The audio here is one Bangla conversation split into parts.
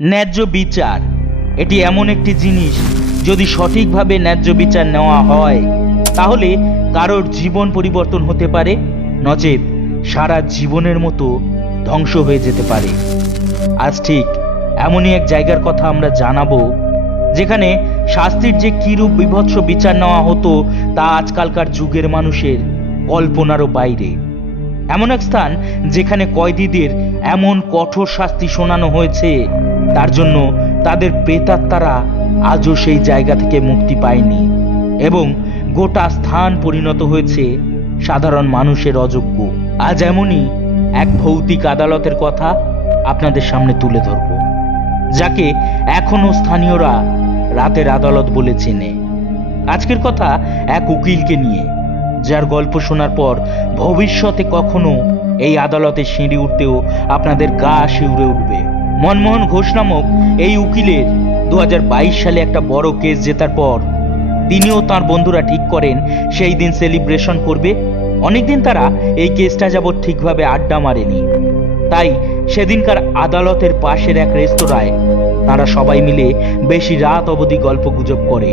ন্যায্য বিচার। এটি এমন একটি জিনিস, যদি সঠিকভাবে ন্যায্য বিচার নেওয়া হয়, তাহলে কারোর জীবন পরিবর্তন হতে পারে, নচেত সারা জীবনের মতো ধ্বংস হয়ে যেতে পারে। আজ ঠিক এমনই এক জায়গার কথা আমরা জানাব, যেখানে শাস্তির যে কিরূপ বিভৎস বিচার নেওয়া হতো, তা আজকালকার যুগের মানুষের কল্পনারও বাইরে। এমন এক স্থান যেখানে কয়েদিদের এমন কঠোর শাস্তি শোনানো হয়েছে। তার জন্য তাদের প্রেতাত্মারা আজও সেই জায়গা থেকে মুক্তি পায়নি এবং গোটা স্থান পরিণত হয়েছে সাধারণ মানুষের অযোগ্য। আজ এমনই এক ভৌতিক আদালতের কথা আপনাদের সামনে তুলে ধরব, যাকে এখনও স্থানীয়রা রাতের আদালত বলে চেনে। আজকের কথা এক উকিলকে নিয়ে যার গল্প শোনার পর ভবিষ্যতে কখনো এই আদালতে সিঁড়ি উঠতেও আপনাদের গা শিউরে উঠবে। মনমোহন ঘোষ নামক এই উকিলের দু সালে একটা বড় কেস জেতার পর তিনিও তার বন্ধুরা ঠিক করেন, সেই দিন সেলিব্রেশন করবে। অনেকদিন তারা এই কেসটা যাবৎ ঠিকভাবে আড্ডা মারেনি। তাই সেদিনকার আদালতের পাশের এক রেস্তোরাঁয় তারা সবাই মিলে বেশি রাত অবধি গল্প গুজব করে।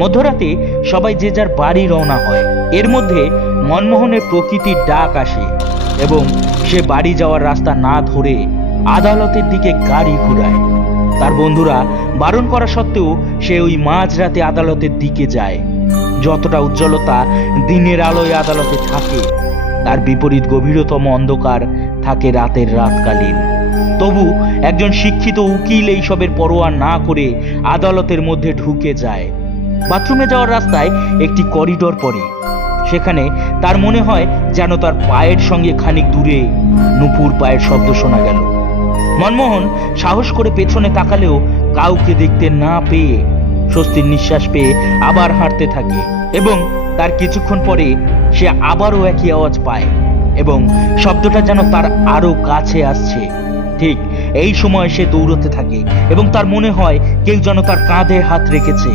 মধ্যরাতে সবাই যে যার বাড়ি রওনা হয়, এর মধ্যে মনমোহনের প্রকৃতির ডাক আসে এবং সে বাড়ি যাওয়ার রাস্তা না ধরে আদালতের দিকে গাড়ি ঘুরায়। তার বন্ধুরা বারণ করা সত্ত্বেও সে ওই মাঝরাতে আদালতের দিকে যায়। যতটা উজ্জ্বলতা দিনের আলোয় আদালতে থাকে, তার বিপরীত গভীরতম অন্ধকার থাকে রাতের রাতকালীন। তবু একজন শিক্ষিত উকিল এইসবের পরোয়া না করে আদালতের মধ্যে ঢুকে যায়। বাথরুমে যাওয়ার রাস্তায় একটি করিডোর পড়ে। সেখানে তার মনে হয় যেন তার পায়ের সঙ্গে খানিক দূরে নুপুর পায়ের শব্দ শোনা গেল। মনমোহন সাহস করে পেছনে তাকালেও কাউকে দেখতে না পেয়ে স্বস্তির নিঃশ্বাস পেয়ে আবার হাঁটতে থাকে এবং তার কিছুক্ষণ পরে সে আবারও একই আওয়াজ পায় এবং শব্দটা যেন তার আরও কাছে আসছে। ঠিক এই সময় সে দৌড়তে থাকে এবং তার মনে হয় কেউ যেন তার কাঁধে হাত রেখেছে।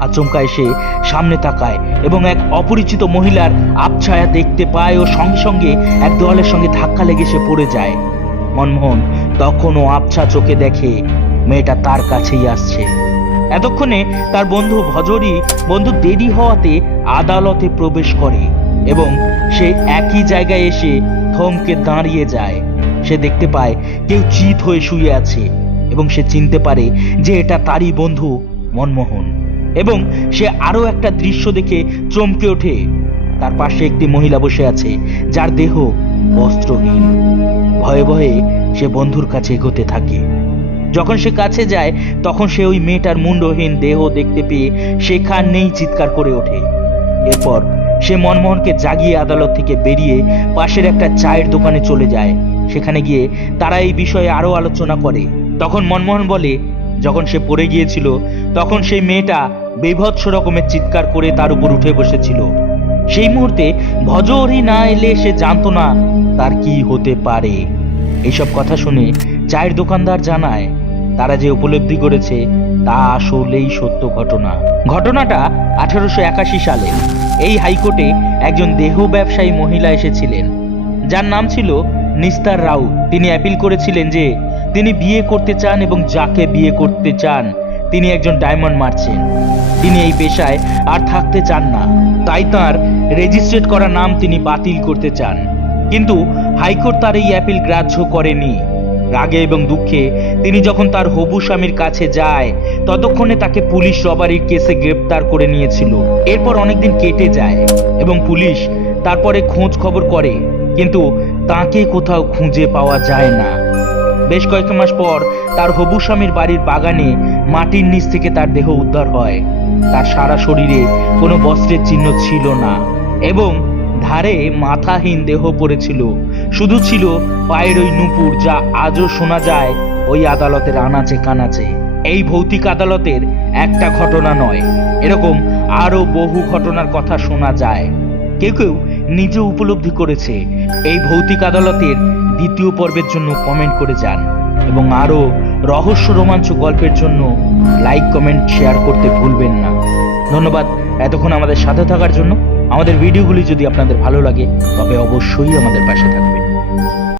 আচমকা এসে সামনে তাকায় এবং এক অপরিচিত মহিলার আবছায়া দেখতে পায় ও সঙ্গে সঙ্গে এক দেওয়ালের সঙ্গে ধাক্কা লেগে সে পড়ে যায়। মনমোহন তখনও আবছা চোখে দেখে মেয়েটা তার কাছেই আসছে। এতক্ষণে তার বন্ধু ভজরি, বন্ধু দেরি হওয়াতে আদালতে প্রবেশ করে এবং সে একই জায়গায় এসে থমকে দাঁড়িয়ে যায়। সে দেখতে পায় কেউ চিত হয়ে শুয়ে আছে এবং সে চিনতে পারে যে এটা তারই বন্ধু মনমোহন। এবং সে আরও একটা দৃশ্য দেখে চমকে ওঠে। তার পাশে একটি মহিলা বসে আছে, যার দেহ বস্ত্রহীন। ভয়ে ভয়ে সে বন্ধুর কাছে এগোতে থাকে। যখন সে কাছে যায়, তখন সে ওই মেয়েটার মুন্ডহীন দেহ দেখতে পেয়ে সেখানেই চিৎকার করে ওঠে। এরপর সে মনমোহনকে জাগিয়ে আদালত থেকে বেরিয়ে পাশের একটা চায়ের দোকানে চলে যায়। সেখানে গিয়ে তারা এই বিষয়ে আরও আলোচনা করে। তখন মনমোহন বলে, যখন সে পড়ে গিয়েছিল, তখন সেই মেয়েটা বেভৎস রকমের চিৎকার করে তার উপর উঠে বসেছিল। সেই মুহূর্তে ভজহরি না এলে সে জানতো না তার কি হতে পারে। এইসব কথা শুনে চায়ের দোকানদার জানায়, তারা যে উপলব্ধি করেছে তা আসলেই সত্য ঘটনা। ঘটনাটা আঠারোশো একাশি সালে এই হাইকোর্টে একজন দেহ ব্যবসায়ী মহিলা এসেছিলেন। যার নাম ছিল নিস্তার রাউত। তিনি অ্যাপিল করেছিলেন যে তিনি বিয়ে করতে চান এবং যাকে বিয়ে করতে চান তিনি একজন ডায়মন্ড মার্চেন্ট। তিনি এই পেশায় আর থাকতে চান না। তাই তার রেজিস্ট্রেট করা নাম তিনি বাতিল করতে চান। কিন্তু হাইকোর্ট তার এই অ্যাপিল গ্রাহ্য করেনি। রাগে এবং দুঃখে তিনি যখন তার হবু স্বামীর কাছে যায়, ততক্ষণে তাকে পুলিশ রবারির কেসে গ্রেপ্তার করে নিয়েছিল। এরপর অনেকদিন কেটে যায় এবং পুলিশ তারপরে খোঁজ খবর করে, কিন্তু তাকে কোথাও খুঁজে পাওয়া যায় না। বেশ কয়েক মাস পর তার হবু স্বামীর বাড়ির বাগানে মাটির নিচ থেকে তার দেহ উদ্ধার হয়। তার সারা শরীরে কোনো বস্ত্রের চিহ্ন ছিল না এবং ধারে মাথাহীন দেহ পড়েছিল। শুধু ছিল পায়ের ওই নুপুর যা আজও শোনা যায় ওই আদালতের আনাচে কানাচে। এই ভৌতিক আদালতের একটা ঘটনা নয়, এরকম আরও বহু ঘটনার কথা শোনা যায়। কেউ কেউ নিজে উপলব্ধি করেছে, এই ভৌতিক আদালতের দ্বিতীয় পর্বের জন্য কমেন্ট করে যান এবং আরও রহস্য রোমাঞ্চ গল্পের জন্য লাইক কমেন্ট শেয়ার করতে ভুলবেন না। ধন্যবাদ এতক্ষণ আমাদের সাথে থাকার জন্য। আমাদের ভিডিওগুলি যদি আপনাদের ভালো লাগে, তবে অবশ্যই আমাদের পাশে থাকবেন।